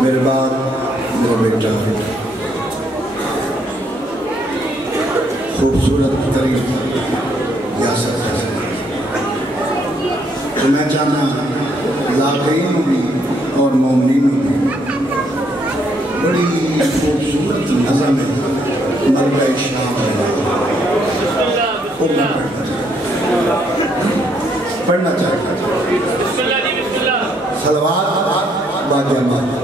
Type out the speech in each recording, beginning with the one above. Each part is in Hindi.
मेरे बाद मेरा बेटा खूबसूरत तरीन यासर तो मैं चाहना लाक़ईन भी और मोमिनीन भी बड़ी खूबसूरत नज़म है मलबे शाम पढ़ना चाहिए सलवात वाजमात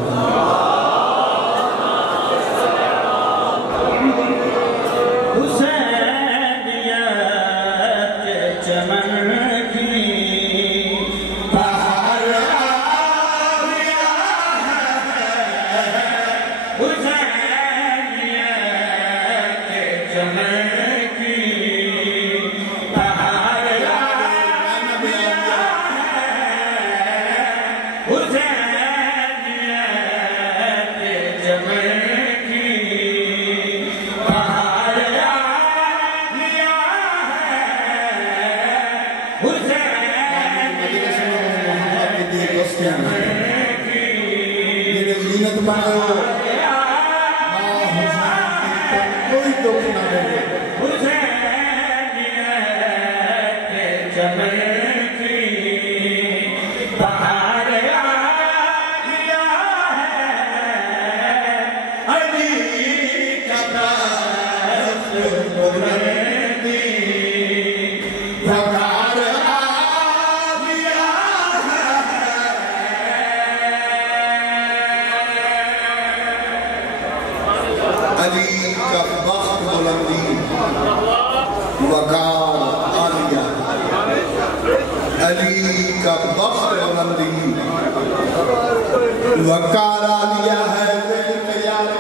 अली का बख्त बुलंदी वकारा लिया है तैयार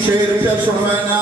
शेर पे सुनना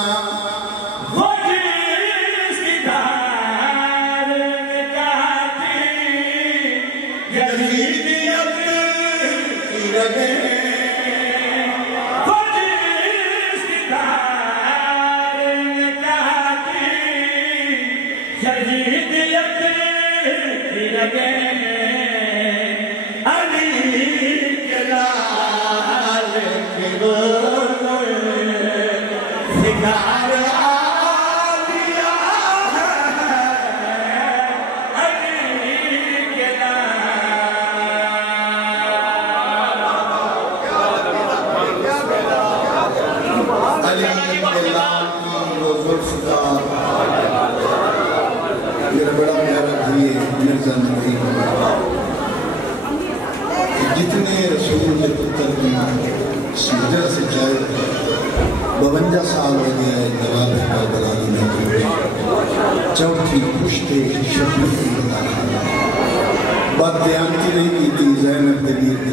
जितने रसूल के पुत्र की हिजरत से जाए 52 साल हो गया है नवाब करबला में चौथी पुश्ते शबीर की बात दयानती नहीं की थी ज़ैनब दबीर की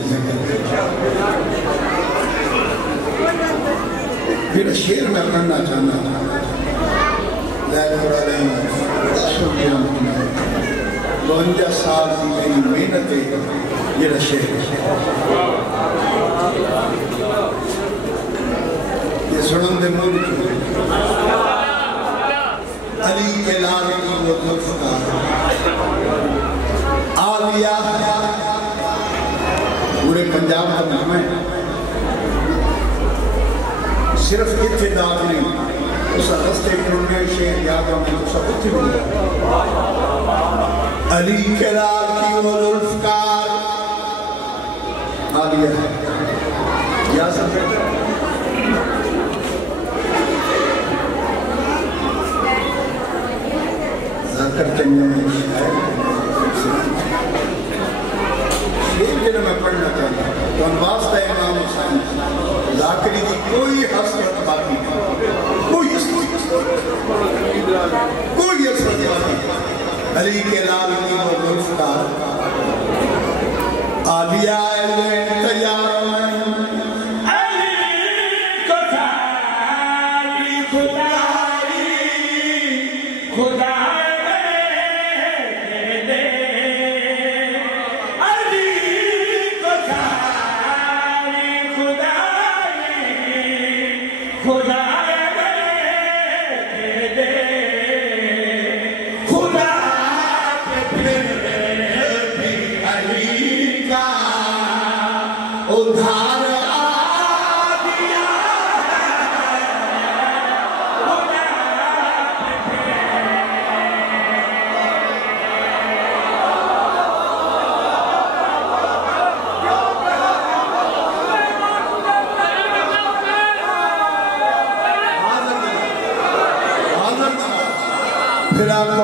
फिर शेर में पढ़ना चाहना था शुक्रिया 52 साल की मेरी मेहनत है ये शेर ये सुनंदे मुल्क अली के लाल की वो जुल्फ़कार आलिया पूरे पंजाब का नाम है सिर्फ इतने दाद नहीं उस रस्ते ढूंढने शेर याद आने तो सब कुछ अली के लाल की वो जुल्फ़कार आलिया या सब करते शेर मैं पढ़ना चाहता तो वास्ता इमाम हुसैन जाकरी की कोई हसरत बाकी नहीं कोई हसरत बाकी अली के लाल की वो जुल्फ़कार आलिया तैयार फिर आपको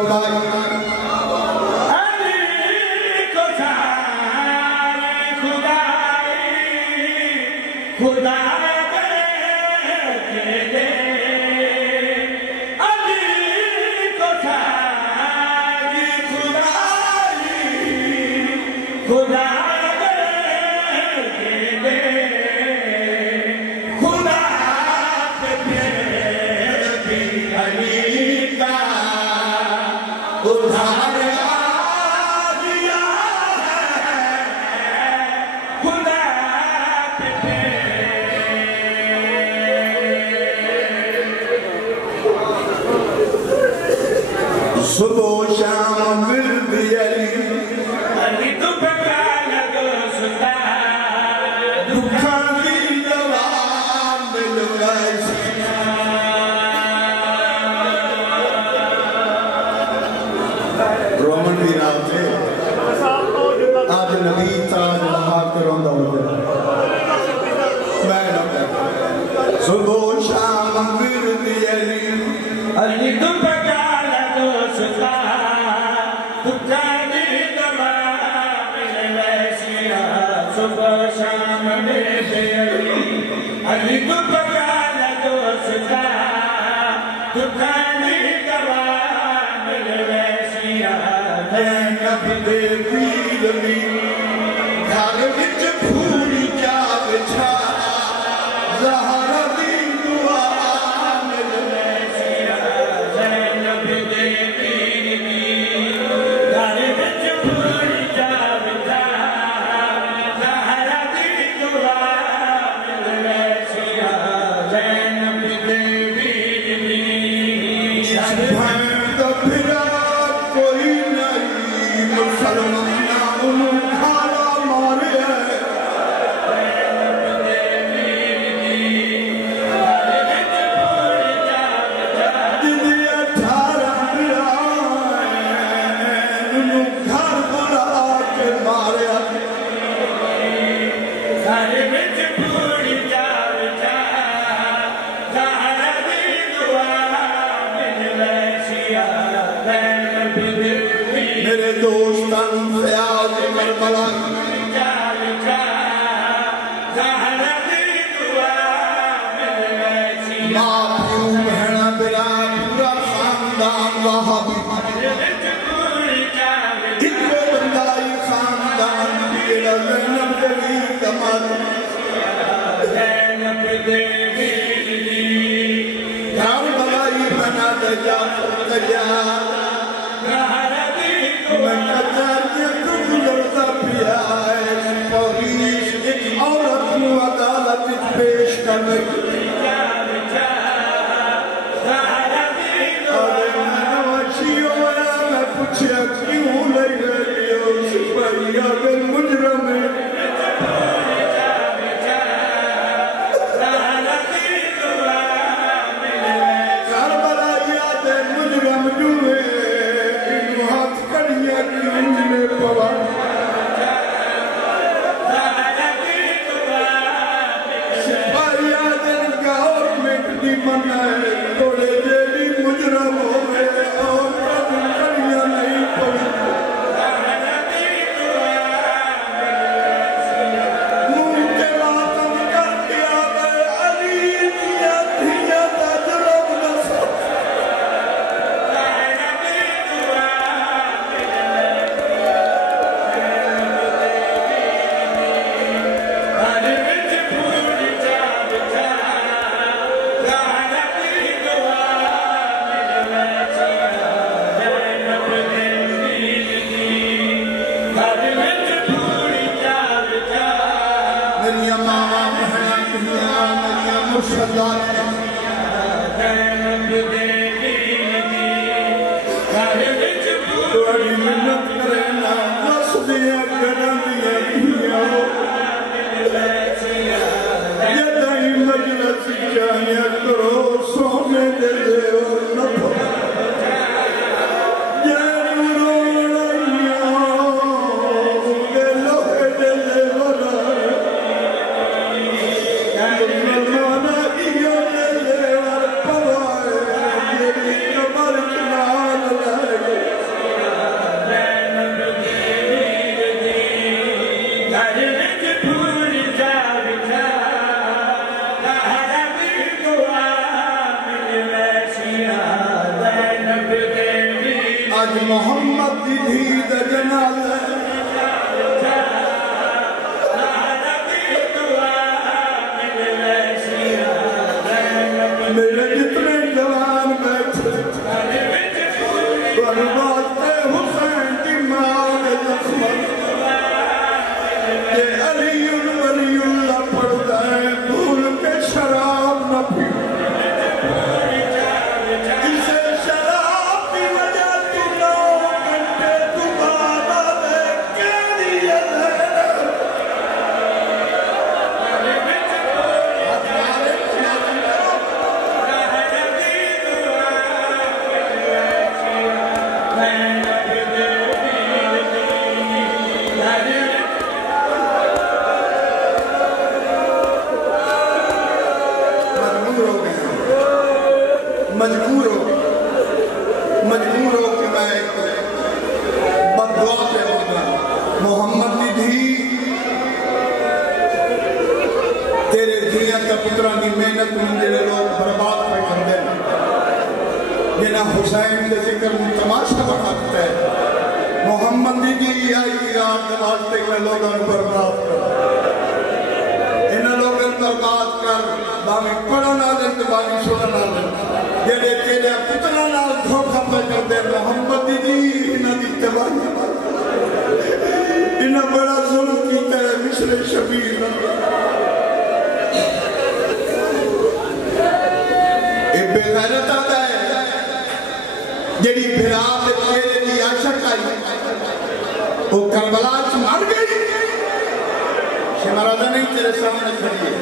का पुत्रा की मेहनत में जेडे लोग बर्बाद पे करते हैं, जिन्हें हुसैन के जिक्र में तमाशा बनाते हैं, मोहम्मद की आई रात के वास्ते में लोगों को बर्बाद कर, इन लोगों को बर्बाद कर, बामी पढ़ना दे तो बामी सुनना दे, जेडे तेरे पुत्रा नाल धोखा पे करते हैं, मोहम्मद की इन्हें दी तबाही, इन्हें बड़ा जुल्म की तरह मिस्र शबीर बेगैरत आता है जेडी भिरा दे चेहरे की आशक आई वो करबला च मर गई शिमरादा नहीं तेरे सामने खड़ी है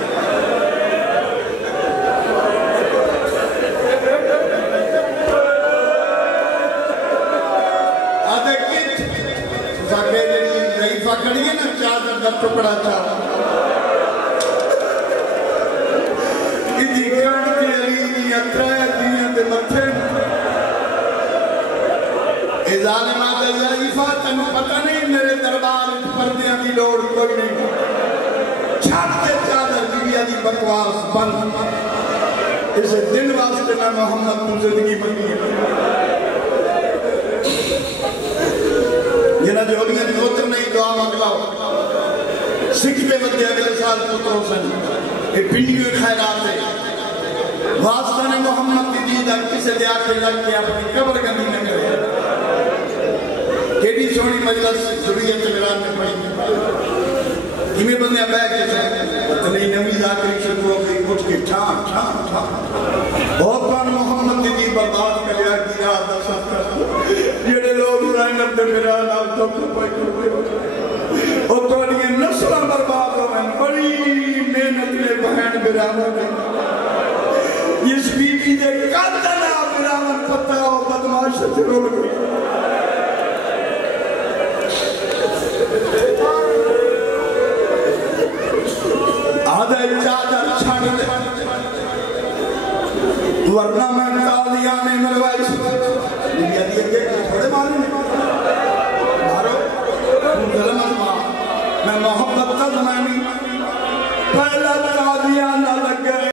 आधे कित जाके जेडी रईफा खड़ी है ना चादर का टुकड़ा था इदी कण के अली दी अत्रा दियां दे मथे ए जालिमा दे रईफा तन्नू पता नहीं मेरे दरबार विच पर्दियां दी लोड़ कोई नहीं छत ते चादर बीबियां दी बकवास बंद इस दिन वास्ते मैं मोहम्मद को जिंदगी मंगी जिन्हां जोड़ियां दी उतर नहीं दुआ मंगलाओ सिख दे बंदे अगले साल पुत्रों सन ये पिंडियों खैरात है वास्ता ने मोहम्मद की दीदा किसे दे आके लग के अपनी कब्र गंदी न करे केडी सोनी मजलिस ज़ुरियत मिलान में पड़ी इमे बंदे बैठ के तने नवी आखिरी शुरू हो गई उठ के ठाम ठाम ठाम बहुत बार मोहम्मद की दी बर्बाद कर लिया कि रात दा सफर जेडे लोग रंगत दे मेरा नाम तो कोई ओ तोड़िए नस्ल बर्बाद होवे बड़ी मेहनत ले बहन बिरादर ने इस बीबी दे कातना बिरादर पता हो बदमाश जरूर गई आधा चादर छाड़ दे वरना मैं तालियां ने मरवाई बीबी आदि के थोड़े मालूम मारो मैं मोहब्बत का ज़मानी पहला तालियां ना लगे